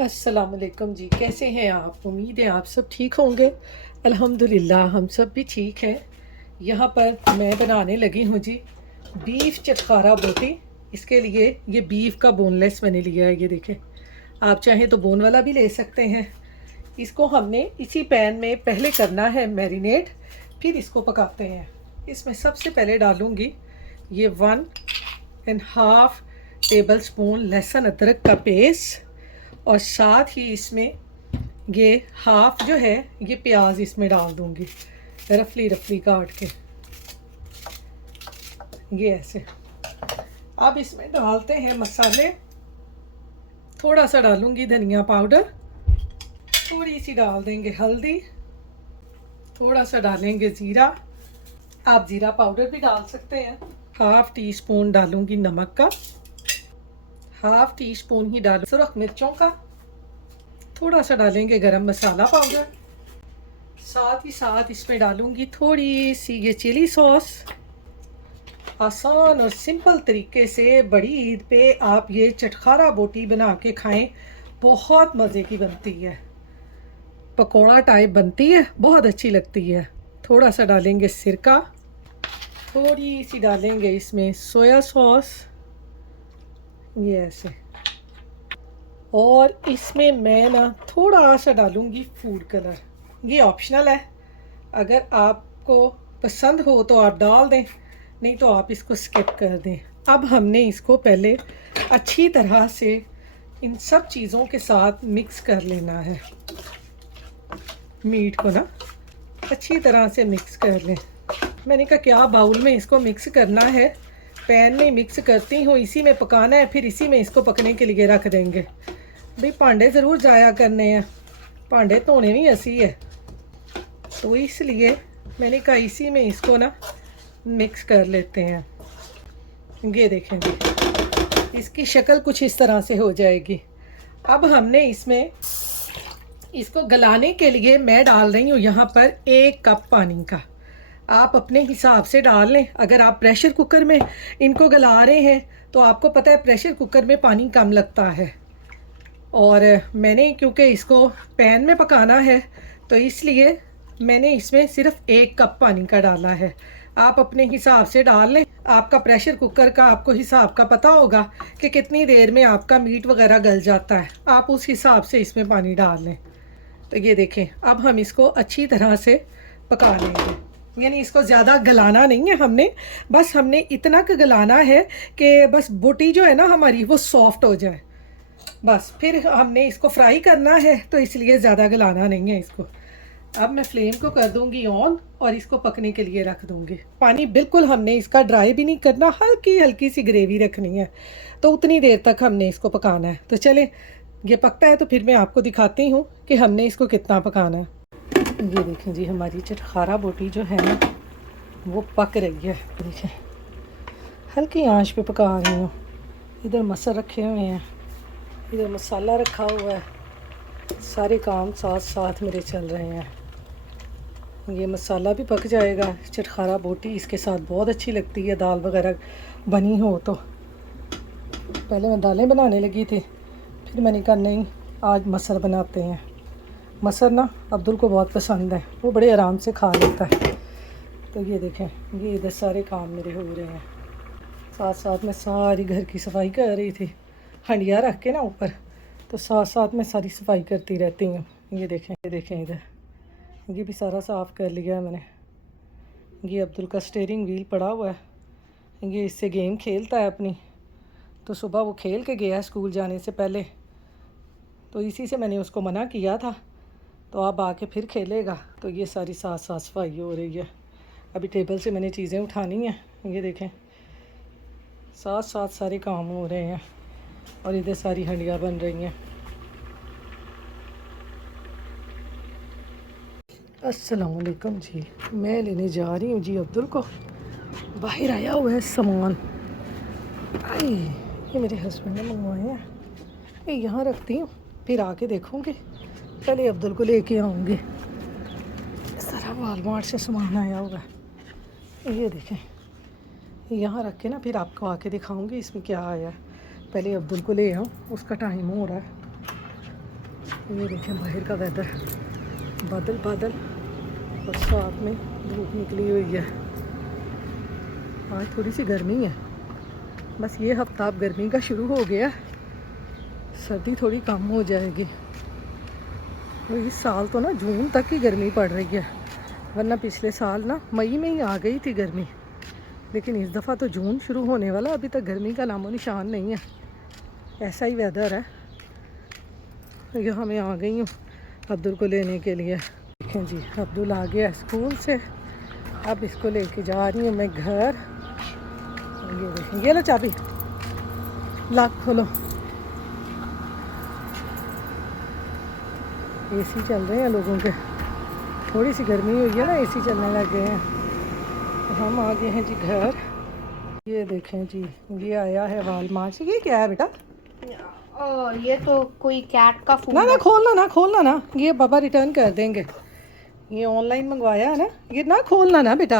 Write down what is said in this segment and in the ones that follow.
अस्सलाम वालेकुम जी, कैसे हैं आप? उम्मीद है आप सब ठीक होंगे। अल्हम्दुलिल्लाह हम सब भी ठीक हैं। यहाँ पर मैं बनाने लगी हूँ जी बीफ चटखारा बोटी। इसके लिए ये बीफ का बोनलेस मैंने लिया है, ये देखें। आप चाहें तो बोन वाला भी ले सकते हैं। इसको हमने इसी पैन में पहले करना है मैरिनेट, फिर इसको पकाते हैं। इसमें सबसे पहले डालूँगी ये 1.5 टेबल स्पून लहसुन अदरक का पेस्ट, और साथ ही इसमें ये हाफ जो है ये प्याज इसमें डाल दूंगी, रफली रफली काट के, ये ऐसे। अब इसमें डालते हैं मसाले। थोड़ा सा डालूंगी धनिया पाउडर, थोड़ी सी डाल देंगे हल्दी, थोड़ा सा डालेंगे ज़ीरा। आप ज़ीरा पाउडर भी डाल सकते हैं। हाफ टी स्पून डालूंगी नमक का, हाफ टी स्पून ही डालूँ सुरख मिर्चों का, थोड़ा सा डालेंगे गरम मसाला पाउडर, साथ ही साथ इसमें डालूंगी थोड़ी सी ये चिली सॉस। आसान और सिंपल तरीके से बड़ी ईद पे आप ये चटखारा बोटी बना के खाएं, बहुत मज़े की बनती है, पकोड़ा टाइप बनती है, बहुत अच्छी लगती है। थोड़ा सा डालेंगे सिरका, थोड़ी सी डालेंगे इसमें सोया सॉस, ये ऐसे। और इसमें मैं ना थोड़ा सा डालूंगी फूड कलर, ये ऑप्शनल है। अगर आपको पसंद हो तो आप डाल दें, नहीं तो आप इसको स्किप कर दें। अब हमने इसको पहले अच्छी तरह से इन सब चीज़ों के साथ मिक्स कर लेना है। मीट को ना अच्छी तरह से मिक्स कर लें। मैंने कहा क्या बाउल में इसको मिक्स करना है, पैन में मिक्स करती हूँ, इसी में पकाना है, फिर इसी में इसको पकने के लिए रख देंगे। भाई भांडे ज़रूर जाया करने हैं, भांडे धोने भी ऐसी है, तो इसलिए मैंने कहा इसी में इसको ना मिक्स कर लेते हैं। ये देखेंगे इसकी शक्ल कुछ इस तरह से हो जाएगी। अब हमने इसमें इसको गलाने के लिए मैं डाल रही हूँ यहाँ पर 1 कप पानी का। आप अपने हिसाब से डाल लें। अगर आप प्रेशर कुकर में इनको गला रहे हैं तो आपको पता है प्रेशर कुकर में पानी कम लगता है, और मैंने क्योंकि इसको पैन में पकाना है तो इसलिए मैंने इसमें सिर्फ 1 कप पानी का डाला है। आप अपने हिसाब से डाल लें। आपका प्रेशर कुकर का आपको हिसाब का पता होगा कि कितनी देर में आपका मीट वगैरह गल जाता है, आप उस हिसाब से इसमें पानी डाल लें। तो ये देखें, अब हम इसको अच्छी तरह से पका लेंगे। यानी इसको ज़्यादा गलाना नहीं है हमने, बस हमने इतना का गलाना है कि बस बोटी जो है ना हमारी वो सॉफ्ट हो जाए, बस। फिर हमने इसको फ्राई करना है तो इसलिए ज़्यादा गलाना नहीं है इसको। अब मैं फ्लेम को कर दूंगी ऑन और इसको पकने के लिए रख दूंगी। पानी बिल्कुल हमने इसका ड्राई भी नहीं करना, हल्की हल्की सी ग्रेवी रखनी है, तो उतनी देर तक हमने इसको पकाना है। तो चले ये पकता है तो फिर मैं आपको दिखाती हूँ कि हमने इसको कितना पकाना है। ये देखें जी, हमारी चटखारा बोटी जो है ना वो पक रही है। देखें हल्की आंच पे पका रही हूँ। इधर मसल रखे हुए हैं, इधर मसाला रखा हुआ है, सारे काम साथ साथ मेरे चल रहे हैं। ये मसाला भी पक जाएगा। चटखारा बोटी इसके साथ बहुत अच्छी लगती है, दाल वगैरह बनी हो तो। पहले मैं दालें बनाने लगी थी, फिर मैंने कहा नहीं आज मसर बनाते हैं। मसर ना अब्दुल को बहुत पसंद है, वो बड़े आराम से खा लेता है। तो ये देखें, ये इधर सारे काम मेरे हो रहे हैं। साथ साथ मैं सारी घर की सफाई कर रही थी, हंडिया रख के ना ऊपर, तो साथ साथ मैं सारी सफाई करती रहती हूँ। ये देखें इधर ये भी सारा साफ़ कर लिया है मैंने। ये अब्दुल का स्टीयरिंग व्हील पड़ा हुआ है, ये इससे गेम खेलता है अपनी। तो सुबह वो खेल के गया स्कूल जाने से पहले, तो इसी से मैंने उसको मना किया था, तो अब आके फिर खेलेगा। तो ये सारी साथ साथ सफाई हो रही है। अभी टेबल से मैंने चीज़ें उठानी हैं। ये देखें साथ साथ सारे काम हो रहे हैं, और इधर सारी हंडियाँ बन रही हैं। अस्सलाम वालेकुम जी, मैं लेने जा रही हूँ जी अब्दुल को। बाहर आया हुआ है सामान, आई ये मेरे हस्बैंड ने मंगवाए हैं। ये यहाँ रखती हूँ, फिर आके देखूँगी। पहले अब्दुल को लेके आऊँगी। सारा वालमार्ट से सामान आया हुआ है। ये देखें यहाँ रख के ना फिर आपको आके दिखाऊँगी इसमें क्या आया है। पहले अब्दुल को ले आऊँ, उसका टाइम हो रहा है। ये देखें बाहर का वेदर, बादल बादल और साथ में धूप निकली हुई है। आज थोड़ी सी गर्मी है, बस ये हफ्ता अब गर्मी का शुरू हो गया, सर्दी थोड़ी कम हो जाएगी। तो इस साल तो ना जून तक ही गर्मी पड़ रही है, वरना पिछले साल ना मई में ही आ गई थी गर्मी, लेकिन इस दफ़ा तो जून शुरू होने वाला, अभी तक गर्मी का नामो निशान नहीं है। ऐसा ही वेदर है। यहाँ मैं आ गई हूँ अब्दुल को लेने के लिए। देखें जी, अब्दुल आ गया स्कूल से, अब इसको लेके जा रही हूँ मैं घर। ये देखें, ये लो चाबी, लॉक खोलो। एसी चल रहे हैं लोगों के, थोड़ी सी गर्मी हुई है ना, एसी चलने लग गए हैं। तो हम आ गए हैं जी घर। ये देखें जी, ये आया है वालमार्ट से। ये क्या है बेटा? ये तो कोई कैट का फूड। ना खोलना ना, खोलना ना, ये पापा रिटर्न कर देंगे। ये ऑनलाइन मंगवाया है ना, ये ना खोलना ना बेटा।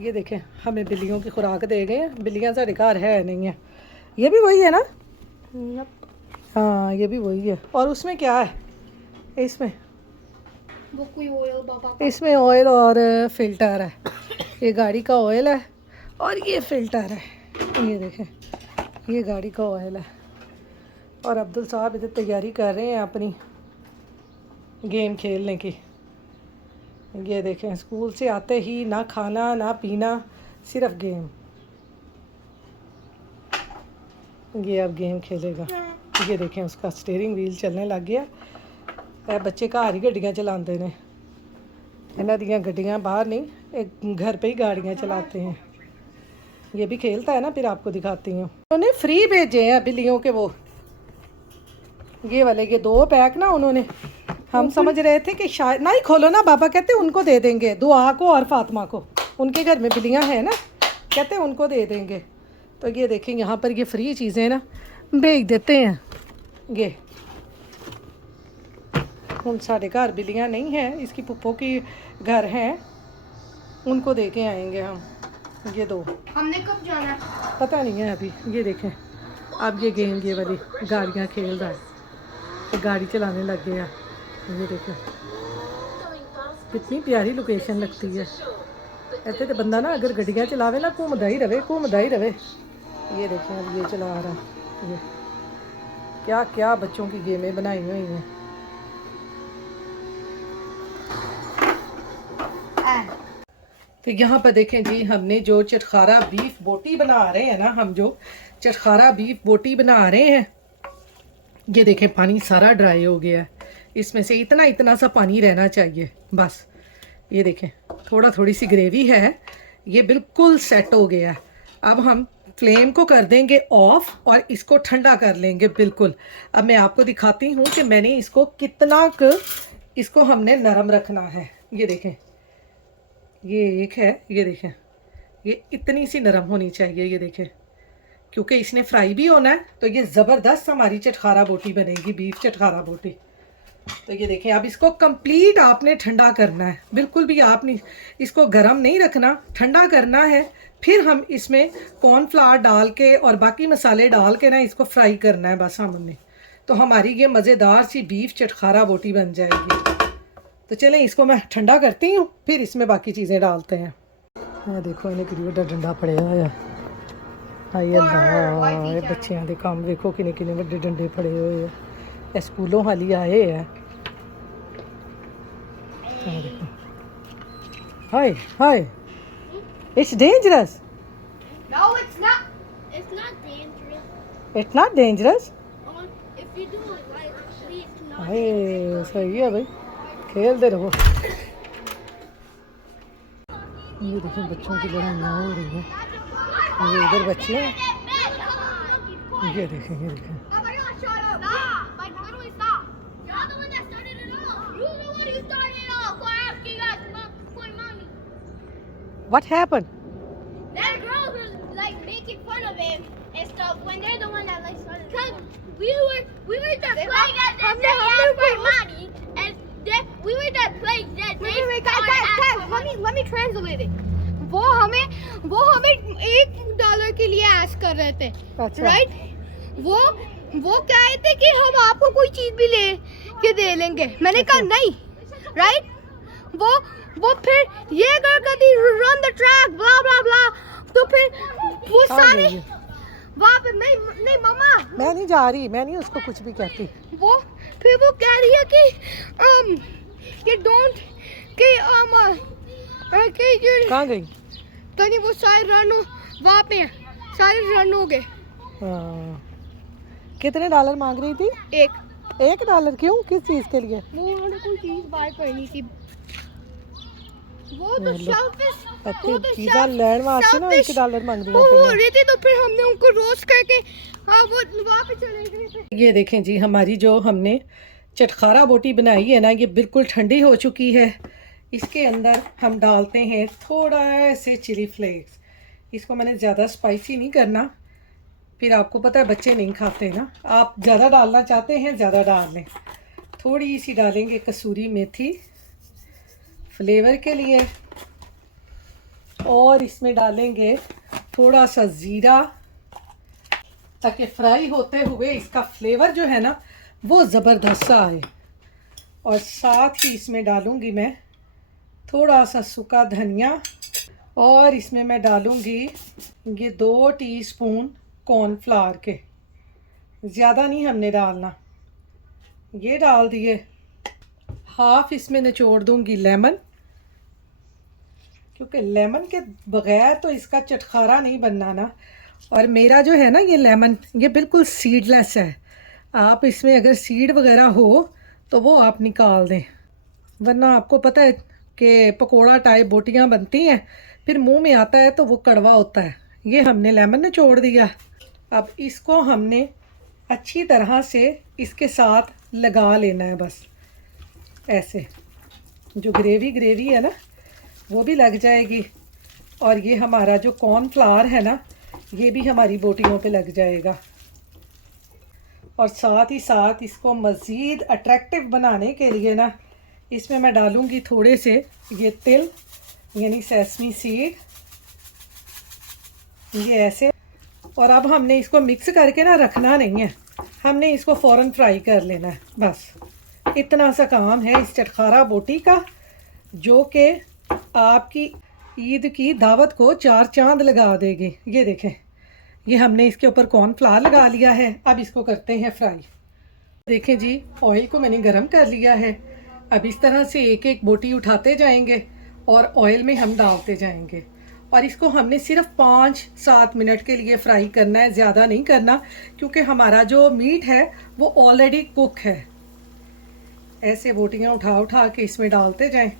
ये देखें, हमें बिल्लियों की खुराक दे गए हैं, बिल्लियाँ साढ़े घर है नहीं है। ये भी वही है ना? हाँ, ये भी वही है। और उसमें क्या है? इसमें वो कोई ऑयल बाबा, इसमें ऑयल और फिल्टर है। ये गाड़ी का ऑयल है और ये फिल्टर है। ये देखें, ये गाड़ी का ऑयल है। और अब्दुल साहब इधर तैयारी कर रहे हैं अपनी गेम खेलने की। ये देखें, स्कूल से आते ही ना खाना ना पीना, सिर्फ गेम। ये अब गेम खेलेगा। ये देखें, उसका स्टीयरिंग व्हील चलने लग गया। बच्चे घर ही गड्डियाँ चलाते हैं, इन्हों दियाँ गड्डियाँ बाहर नहीं, एक घर पे ही गाड़ियाँ चलाते हैं। ये भी खेलता है ना, फिर आपको दिखाती हूँ। उन्होंने फ्री भेजे हैं बिल्लियों के, वो ये वाले, ये 2 पैक ना उन्होंने। हम समझ रहे थे कि शायद नहीं, खोलो ना, बाबा कहते उनको दे देंगे, दुआ को और फातिमा को, उनके घर में बिल्लियाँ हैं ना, कहते उनको दे देंगे। तो ये देखें, यहाँ पर ये फ्री चीज़ें ना भेज देते हैं। ये उन साढ़े घर बिल्लियाँ नहीं हैं, इसकी पुप्पो की घर हैं, उनको दे के आएंगे हम। ये 2 हमने कब जाना है? पता नहीं है अभी। ये देखें, अब ये गेम, ये वाली गाड़ियाँ खेल रहा है, तो गाड़ी चलाने लग गया। ये देखें, कितनी प्यारी लोकेशन लगती है। ऐसे तो बंदा ना अगर गड्डियाँ चलावे ना, घूमदा ही रहे, घूमदा ही रहे। ये देखें, अब ये चला रहा है। ये क्या क्या बच्चों की गेमें बनाई हुई हैं। तो यहाँ पर देखें जी, हमने जो चटखारा बीफ बोटी बना रहे हैं ना, हम जो चटखारा बीफ बोटी बना रहे हैं, ये देखें पानी सारा ड्राई हो गया है। इसमें से इतना इतना सा पानी रहना चाहिए बस। ये देखें, थोड़ा थोड़ी सी ग्रेवी है, ये बिल्कुल सेट हो गया है। अब हम फ्लेम को कर देंगे ऑफ और इसको ठंडा कर लेंगे बिल्कुल। अब मैं आपको दिखाती हूँ कि मैंने इसको कितना इसको हमने नरम रखना है। ये देखें, ये एक है, ये देखें, ये इतनी सी नरम होनी चाहिए। ये देखें, क्योंकि इसने फ्राई भी होना है, तो ये ज़बरदस्त हमारी चटखारा बोटी बनेगी, बीफ चटखारा बोटी। तो ये देखें, अब इसको कंप्लीट आपने ठंडा करना है, बिल्कुल भी आपने इसको गर्म नहीं रखना, ठंडा करना है। फिर हम इसमें कॉर्नफ्लावर डाल के और बाकी मसाले डाल के ना इसको फ्राई करना है बस हमने। तो हमारी ये मज़ेदार सी बीफ चटखारा बोटी बन जाएगी। तो चलें, इसको मैं ठंडा करती हूँ, फिर इसमें बाकी चीज़ें डालते हैं। मैं देखो, इन्हें कि बड़ा डंडा पड़े हुआ। हाय अल्लाह, ये बच्चों के काम देखो, किन्ने किन्ने बड़े डंडे फड़े हुए हैं। स्कूलों हाली आए हैं। देखो, hi hi, it's dangerous. No, it's not. It's not dangerous. It's not dangerous. If you do it right, it's not. Hi, सही है भाई, खेलते रहो। ये देखो, बच्चों की लड़ाइयाँ हो रही हैं। ये इधर बच्चे हैं, ये देखें, ये देखें। What happened? That girl was like making fun of him and stuff when they're the one that like started. Cause we were that playing at that money and then we were that playing that. Wait, guys, let me translate it. वो हमें $1 के लिए ask कर रहे थे, अच्छा। Right? वो कह रहे थे कि हम आपको कोई चीज भी ये दे लेंगे। मैंने कहा नहीं, राइट। वो फिर ये कर करती रन द ट्रैक ब्ला ब्ला ब्ला, तो फिर वो सारे वहाँ पे नहीं मम्मा, मैं नहीं जा रही, मैं नहीं उसको कुछ भी कहती। वो फिर वो कह रही है कि डोंट कि कहाँ गई? कहीं वो सारे रन वहाँ पे हैं, सारे रन हो गए। हाँ। कितने डॉलर मांग रही थी? $1 क्यों? किस चीज के लिए? वो उन्होंने कोई चीज बाय करनी थी। वो तो चीज़ा लैंड वास्ते ना $1 मांग रही थी, तो फिर हमने उनको रोस्ट करके वो वहाँ पे चले गए। ये देखें जी, हमारी जो हमने चटखारा बोटी बनाई है ना, ये बिल्कुल ठंडी हो चुकी है। इसके अंदर हम डालते हैं थोड़ा से चिली फ्लेक्स। इसको मैंने ज़्यादा स्पाइसी नहीं करना, फिर आपको पता है बच्चे नहीं खाते ना। आप ज़्यादा डालना चाहते हैं ज़्यादा डाल लें। थोड़ी सी डालेंगे कसूरी मेथी फ्लेवर के लिए, और इसमें डालेंगे थोड़ा सा ज़ीरा, ताकि फ्राई होते हुए इसका फ्लेवर जो है ना वो ज़बरदस्त सा आए। और साथ ही इसमें डालूँगी मैं थोड़ा सा सूखा धनिया, और इसमें मैं डालूँगी ये 2 टीस्पून कॉर्नफ्लावर के, ज़्यादा नहीं हमने डालना। ये डाल दिए। हाफ इसमें निचोड़ दूँगी लेमन, क्योंकि लेमन के बगैर तो इसका चटखारा नहीं बनना ना। और मेरा जो है ना ये लेमन, ये बिल्कुल सीडलेस है। आप इसमें अगर सीड वगैरह हो तो वो आप निकाल दें, वरना आपको पता है कि पकोड़ा टाइप बोटियां बनती हैं, फिर मुंह में आता है तो वो कड़वा होता है। ये हमने लेमन निचोड़ दिया। अब इसको हमने अच्छी तरह से इसके साथ लगा लेना है, बस ऐसे। जो ग्रेवी है ना वो भी लग जाएगी, और ये हमारा जो कॉर्नफ्लावर है ना ये भी हमारी बोटियों पे लग जाएगा। और साथ ही साथ इसको मज़ीद अट्रैक्टिव बनाने के लिए ना इसमें मैं डालूँगी थोड़े से ये तिल, यानी सेसमी सीड, ये ऐसे। और अब हमने इसको मिक्स करके ना रखना नहीं है, हमने इसको फ़ौरन फ्राई कर लेना है। बस इतना सा काम है इस चटखारा बोटी का, जो कि आपकी ईद की दावत को 4 चांद लगा देगी। ये देखें, ये हमने इसके ऊपर कॉर्नफ्लावर लगा लिया है। अब इसको करते हैं फ्राई। देखें जी, ऑयल को मैंने गरम कर लिया है। अब इस तरह से एक एक बोटी उठाते जाएंगे और ऑयल में हम डालते जाएंगे, और इसको हमने सिर्फ 5-7 मिनट के लिए फ्राई करना है, ज़्यादा नहीं करना, क्योंकि हमारा जो मीट है वो ऑलरेडी कुक है। ऐसे बोटियां उठा उठा के इसमें डालते जाएं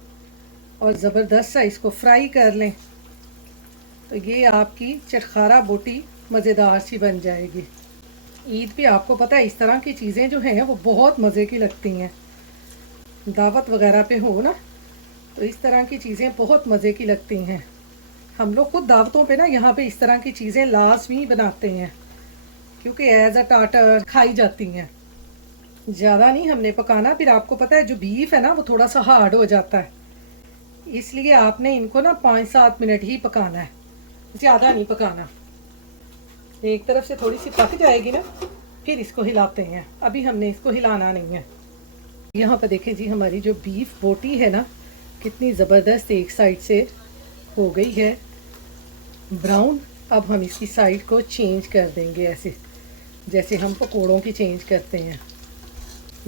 और ज़बरदस्त सा इसको फ्राई कर लें, तो ये आपकी चटखारा बोटी मज़ेदार सी बन जाएगी। ईद पे आपको पता है इस तरह की चीज़ें जो हैं वो बहुत मज़े की लगती हैं। दावत वगैरह पे हो ना तो इस तरह की चीज़ें बहुत मज़े की लगती हैं। हम लोग खुद दावतों पे ना यहाँ पे इस तरह की चीज़ें लाजमी बनाते हैं, क्योंकि एज अ टाटर खाई जाती हैं। ज़्यादा नहीं हमने पकाना, फिर आपको पता है जो बीफ है ना वो थोड़ा सा हार्ड हो जाता है, इसलिए आपने इनको ना 5-7 मिनट ही पकाना है, ज़्यादा नहीं पकाना। एक तरफ से थोड़ी सी पक जाएगी ना फिर इसको हिलाते हैं, अभी हमने इसको हिलाना नहीं है। यहाँ पर देखें जी, हमारी जो बीफ बोटी है ना कितनी ज़बरदस्त एक साइड से हो गई है ब्राउन। अब हम इसकी साइड को चेंज कर देंगे, ऐसे जैसे हम पकोड़ों की चेंज करते हैं।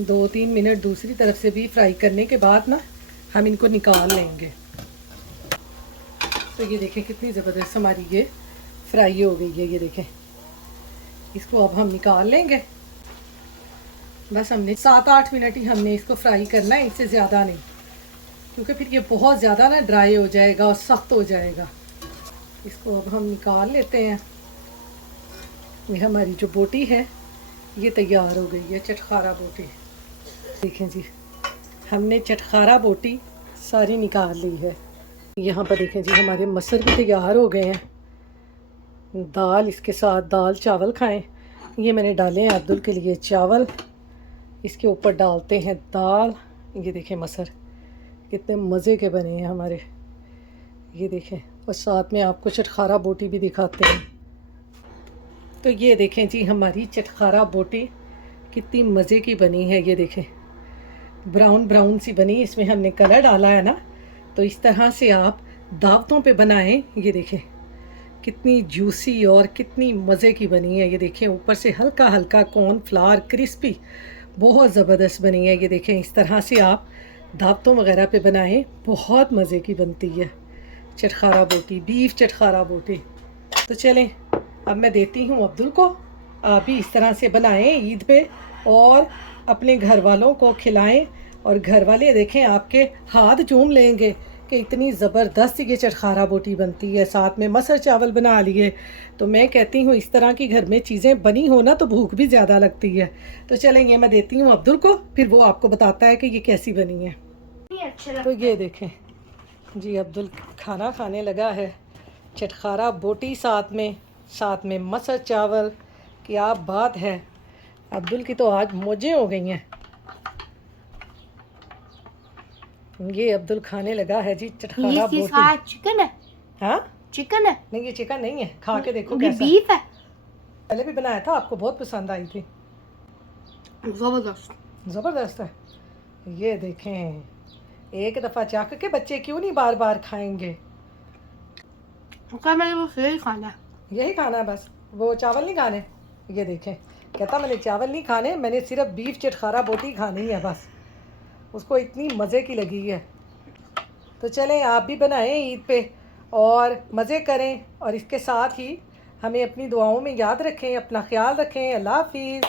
2-3 मिनट दूसरी तरफ से भी फ्राई करने के बाद ना हम इनको निकाल लेंगे। तो ये देखें कितनी ज़बरदस्त हमारी ये फ्राई हो गई है। ये देखें, इसको अब हम निकाल लेंगे। बस हमने 7-8 मिनट ही हमने इसको फ्राई करना है, इससे ज़्यादा नहीं, क्योंकि फिर ये बहुत ज़्यादा ना ड्राई हो जाएगा और सख्त हो जाएगा। इसको अब हम निकाल लेते हैं। ये हमारी जो बोटी है ये तैयार हो गई है, चटखारा बोटी। देखें जी, हमने चटखारा बोटी सारी निकाल ली है। यहाँ पर देखें जी, हमारे मसर भी तैयार हो गए हैं। दाल, इसके साथ दाल चावल खाएं। ये मैंने डाले हैं अब्दुल के लिए चावल, इसके ऊपर डालते हैं दाल। ये देखें मसर कितने मज़े के बने हैं हमारे, ये देखें। और साथ में आपको चटखारा बोटी भी दिखाते हैं। तो ये देखें जी, हमारी चटखारा बोटी कितनी मज़े की बनी है। ये देखें, ब्राउन ब्राउन सी बनी, इसमें हमने कलर डाला है ना। तो इस तरह से आप दावतों पे बनाएं। ये देखें कितनी जूसी और कितनी मज़े की बनी है। ये देखें ऊपर से हल्का हल्का कॉर्नफ्लावर क्रिस्पी, बहुत ज़बरदस्त बनी है। ये देखें इस तरह से आप दावतों वगैरह पे बनाएं, बहुत मज़े की बनती है चटखारा बोटी, बीफ चटखारा बोटी। तो चलें अब मैं देती हूँ अब्दुल को। आप भी इस तरह से बनाएं ईद पे और अपने घर वालों को खिलाएं, और घर वाले देखें आपके हाथ चूम लेंगे कि इतनी ज़बरदस्त ये चटखारा बोटी बनती है। साथ में मसर चावल बना लिए। तो मैं कहती हूँ इस तरह की घर में चीज़ें बनी हो ना तो भूख भी ज़्यादा लगती है। तो चलें ये मैं देती हूँ अब्दुल को, फिर वो आपको बताता है कि ये कैसी बनी है। तो ये देखें जी अब्दुल खाना खाने लगा है, चटखारा बोटी साथ में मसर चावल। क्या बात है, अब्दुल की तो आज मौजें हो गई हैं। ये अब्दुल खाने लगा है जी चटखारा बोटी। चिकन है? हाँ चिकन है? नहीं ये चिकन नहीं है, खा के देखो ये कैसा। बीफ है। पहले भी बनाया था, आपको बहुत पसंद आई थी। ज़बरदस्त है। ये देखें एक दफ़ा चाक के बच्चे क्यों नहीं बार बार खाएंगे। मैंने बस यही खाना है। यही खाना है बस, वो चावल नहीं खाने। ये देखें कहता मैंने चावल नहीं खाने, मैंने सिर्फ बीफ चटखारा बोटी खानी है बस। उसको इतनी मज़े की लगी है। तो चलें आप भी बनाएं ईद पे और मज़े करें, और इसके साथ ही हमें अपनी दुआओं में याद रखें। अपना ख्याल रखें। अल्लाह हाफिज़।